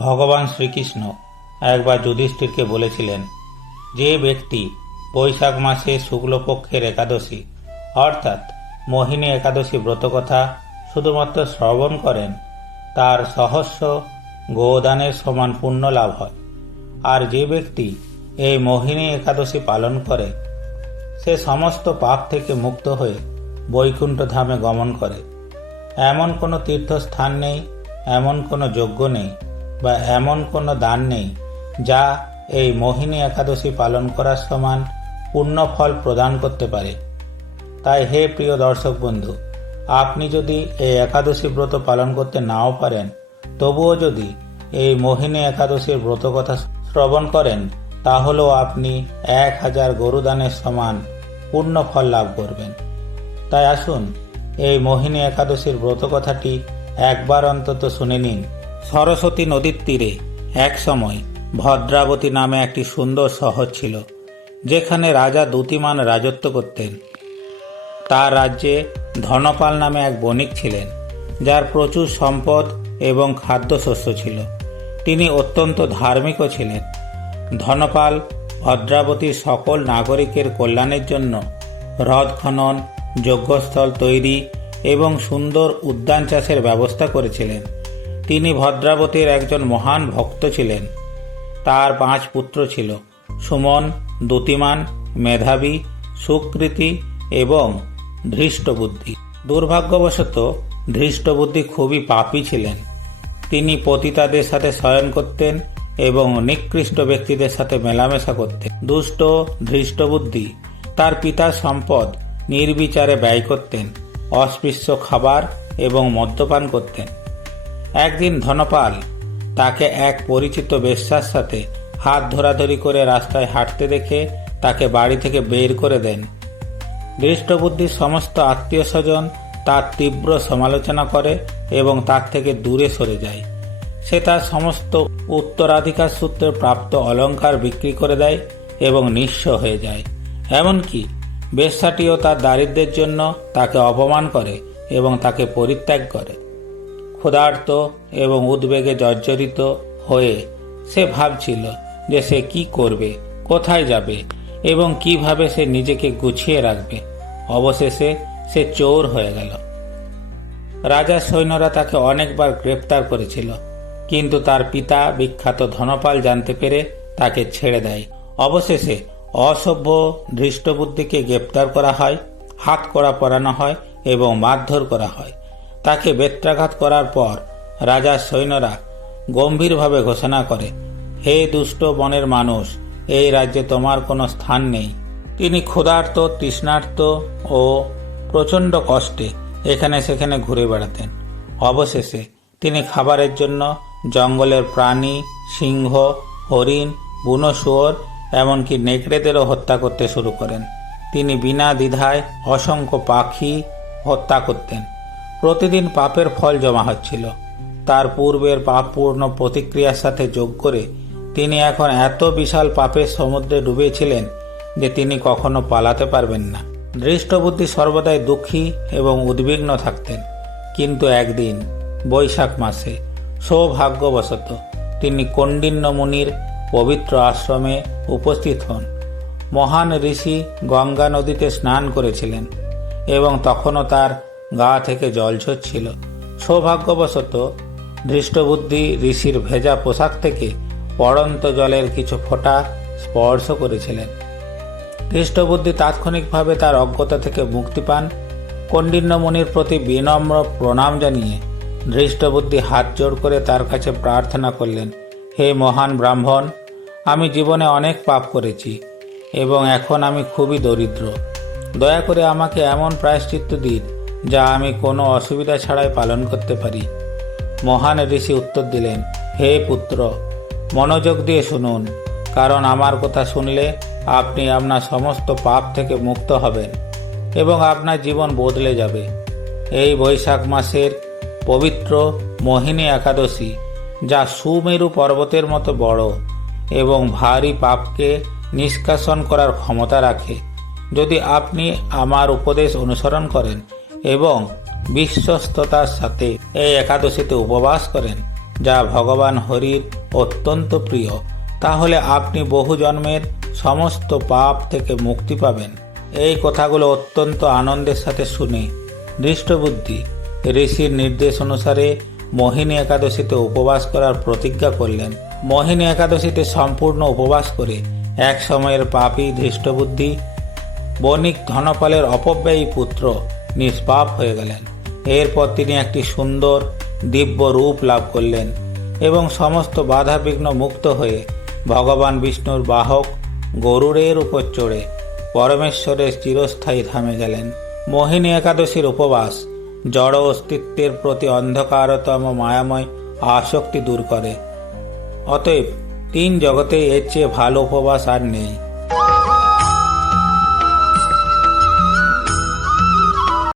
ভগবান শ্রীকৃষ্ণ একবার যুধিষ্ঠিরকে বলেছিলেন, যে ব্যক্তি বৈশাখ মাসে শুক্লপক্ষের একাদশী অর্থাৎ মোহিনী একাদশী ব্রতকথা শুধুমাত্র শ্রবণ করেন তার সহস্র গোদানের সমান পুণ্য লাভ হয়। আর যে ব্যক্তি এই মোহিনী একাদশী পালন করে সে সমস্ত পাপ থেকে মুক্ত হয়ে বৈকুণ্ঠ ধামে গমন করে। এমন কোনো তীর্থস্থান নেই, এমন কোনো যজ্ঞ নেই বা এমন কোনো দান নেই যা এই মোহিনী একাদশী পালন করার সমান পূর্ণ ফল প্রদান করতে পারে। তাই হে প্রিয় দর্শক বন্ধু, আপনি যদি এই একাদশী ব্রত পালন করতে নাও পারেন, তবুও যদি এই মোহিনী একাদশীর ব্রত কথা শ্রবণ করেন, তাহলেও আপনি 1000 গরুদানের সমান পূর্ণ ফল লাভ করবেন। তাই আসুন এই মোহিনী একাদশীর ব্রত কথাটি একবার অন্তত শুনে নিন। সরস্বতী নদীর তীরে এক সময় ভদ্রাবতী নামে একটি সুন্দর শহর ছিল, যেখানে রাজা দ্যুতিমান রাজত্ব করতেন। তার রাজ্যে ধনপাল নামে এক বণিক ছিলেন, যার প্রচুর সম্পদ এবং খাদ্যশস্য ছিল। তিনি অত্যন্ত ধার্মিকও ছিলেন। ধনপাল ভদ্রাবতীর সকল নাগরিকের কল্যাণের জন্য হ্রদ খনন, যজ্ঞস্থল তৈরি এবং সুন্দর উদ্যান চাষের ব্যবস্থা করেছিলেন। তিনি ভদ্রাবতীর একজন মহান ভক্ত ছিলেন। তার 5 পুত্র ছিল: সুমন, দ্যুতিমান, মেধাবী, সুকৃতি এবং ধৃষ্টবুদ্ধি। দুর্ভাগ্যবশত ধৃষ্টবুদ্ধি খুবই পাপী ছিলেন। তিনি পতিতাদের সাথে শয়ন করতেন এবং নিকৃষ্ট ব্যক্তিদের সাথে মেলামেশা করতেন। দুষ্ট ধৃষ্টবুদ্ধি তার পিতার সম্পদ নির্বিচারে ব্যয় করতেন, অস্পৃশ্য খাবার এবং মদ্যপান করতেন। একদিন ধনপাল তাকে এক পরিচিত বেশ্যার সাথে হাত ধরাধরি করে রাস্তায় হাঁটতে দেখে তাকে বাড়ি থেকে বের করে দেন। ধৃষ্টবুদ্ধির সমস্ত আত্মীয় স্বজন তার তীব্র সমালোচনা করে এবং তার থেকে দূরে সরে যায়। সে তার সমস্ত উত্তরাধিকার সূত্রে প্রাপ্ত অলংকার বিক্রি করে দেয় এবং নিঃস্ব হয়ে যায়। এমনকি বেশ্যাটিও তার দারিদ্র্যের জন্য তাকে অপমান করে এবং তাকে পরিত্যাগ করে। ক্ষুধার্ত এবং উদ্বেগে জর্জরিত হয়ে সে ভাবছিল যে সে কি করবে, কোথায় যাবে এবং কিভাবে সে নিজেকে গুছিয়ে রাখবে। অবশেষে সে চোর হয়ে গেল। রাজার সৈন্যরা তাকে অনেকবার গ্রেপ্তার করেছিল, কিন্তু তার পিতা বিখ্যাত ধনপাল জানতে পেরে তাকে ছেড়ে দেয়। অবশেষে অসভ্য ধৃষ্টবুদ্ধিকে গ্রেপ্তার করা হয়, হাত কড়া পরানো হয় এবং মারধর করা হয়। তাকে বেত্রাঘাত করার পর রাজার সৈন্যরা গম্ভীরভাবে ঘোষণা করে, হে দুষ্ট বনের মানুষ, এই রাজ্যে তোমার কোনো স্থান নেই। তিনি ক্ষুধার্ত, তৃষ্ণার্ত ও প্রচণ্ড কষ্টে এখানে সেখানে ঘুরে বেড়াতেন। অবশেষে তিনি খাবারের জন্য জঙ্গলের প্রাণী, সিংহ, হরিণ, বুনো শুয়োর এমনকি নেকড়েদেরও হত্যা করতে শুরু করেন। তিনি বিনা দ্বিধায় অসংখ্য পাখি হত্যা করতেন। প্রতিদিন পাপের ফল জমা হচ্ছিল। তার পূর্বের পাপপূর্ণ প্রতিক্রিয়ার সাথে যোগ করে তিনি এখন এত বিশাল পাপের সমুদ্রে ডুবেছিলেন যে তিনি কখনো পালাতে পারবেন না। ধৃষ্টবুদ্ধি সর্বদাই দুঃখী এবং উদ্বিগ্ন থাকতেন। কিন্তু একদিন বৈশাখ মাসে সৌভাগ্যবশত তিনি কৌণ্ডিন্য মুনির পবিত্র আশ্রমে উপস্থিত হন। মহান ঋষি গঙ্গা নদীতে স্নান করেছিলেন এবং তখনও তার গা থেকে জল ঝরছিল। সৌভাগ্যবশত ধৃষ্টবুদ্ধি ঋষির ভেজা পোশাক থেকে পড়ন্ত জলের কিছু ফোঁটা স্পর্শ করেছিলেন। ধৃষ্টবুদ্ধি তাৎক্ষণিকভাবে তার অজ্ঞতা থেকে মুক্তি পান। কৌণ্ডিন্য মুনির প্রতি বিনম্র প্রণাম জানিয়ে ধৃষ্টবুদ্ধি হাত জোড় করে তার কাছে প্রার্থনা করলেন, হে মহান ব্রাহ্মণ, আমি জীবনে অনেক পাপ করেছি এবং এখন আমি খুবই দরিদ্র। দয়া করে আমাকে এমন প্রায়শ্চিত্ত দিন যা আমি কোনো অসুবিধা ছাড়াই পালন করতে পারি। মহান ঋষি উত্তর দিলেন, হে পুত্র, মনোযোগ দিয়ে শুনুন, কারণ আমার কথা শুনলে আপনি আপনার সমস্ত পাপ থেকে মুক্ত হবেন এবং আপনার জীবন বদলে যাবে। এই বৈশাখ মাসের পবিত্র মোহিনী একাদশী, যা সুমেরু পর্বতের মতো বড় এবং ভারী পাপকে নিষ্কাশন করার ক্ষমতা রাখে, যদি আপনি আমার উপদেশ অনুসরণ করেন এবং বিশ্বস্ততার সাথে এই একাদশীতে উপবাস করেন, যা ভগবান হরির অত্যন্ত প্রিয়, তাহলে আপনি বহু জন্মের সমস্ত পাপ থেকে মুক্তি পাবেন। এই কথাগুলো অত্যন্ত আনন্দের সাথে শুনে দৃষ্টবুদ্ধি ঋষির নির্দেশ অনুসারে মোহিনী একাদশীতে উপবাস করার প্রতিজ্ঞা করলেন। মোহিনী একাদশীতে সম্পূর্ণ উপবাস করে এক সময়ের পাপী ধৃষ্টবুদ্ধি বণিক ধনপালের অপব্যয়ী পুত্র নিষ্পাপ হয়ে গেলেন। এরপর তিনি একটি সুন্দর দিব্য রূপ লাভ করলেন এবং সমস্ত বাধা বিঘ্ন মুক্ত হয়ে ভগবান বিষ্ণুর বাহক গরুড়ের উপর চড়ে পরমেশ্বরের চিরস্থায়ী ধামে গেলেন। মোহিনী একাদশীর উপবাস জড় অস্তিত্বের প্রতি অন্ধকারতম মায়াময় আসক্তি দূর করে। অতএব 3 জগতে এর চেয়ে ভালো উপবাস আর নেই।